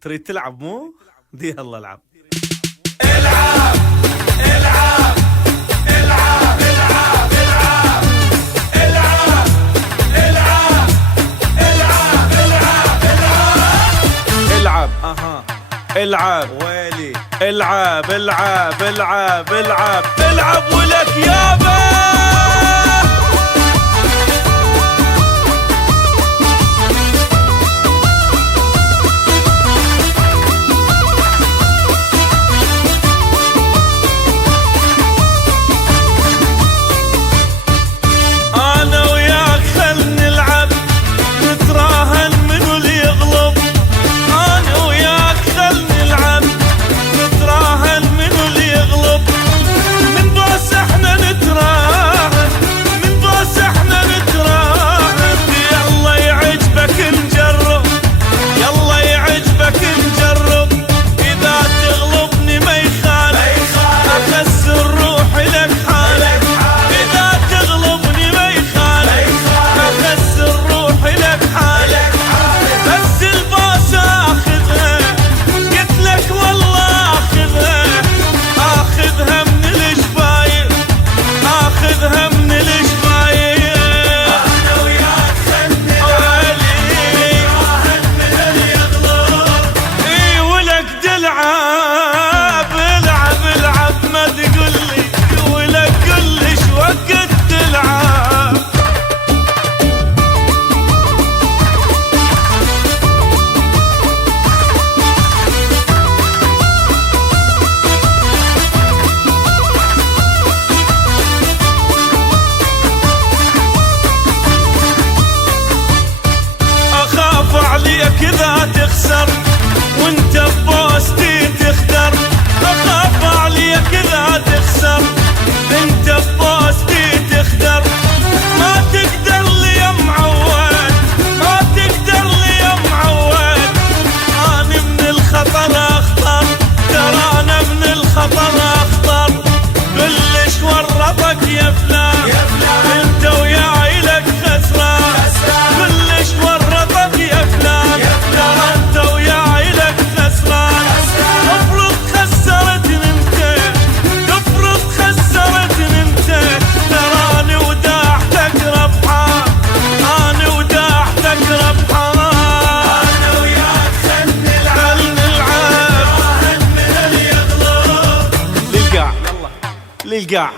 تريد تلعب مو؟ دي يلا العب. العب العب العب العب العب العب العب العب العب العب اها العب ويلي العب العب العب العب العب ولك يابا. كذا تخسر وانت ببوستي تخدر، اخاف عليك كذا تخسر انت ببوستي تخدر، ما تقدر لي يا معود، ما تقدر لي يا معود، انا من الخطر اخطر، ترى انا من الخطر اخطر، كلش ورطك يا فلان انت وياي لك خسران، كلش ورطك يا فلان للقاع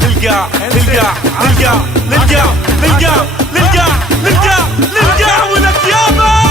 للقاع للقاع للقاع للقاع للقاع للقاع للقاع للقاع للقاع ولك يابا.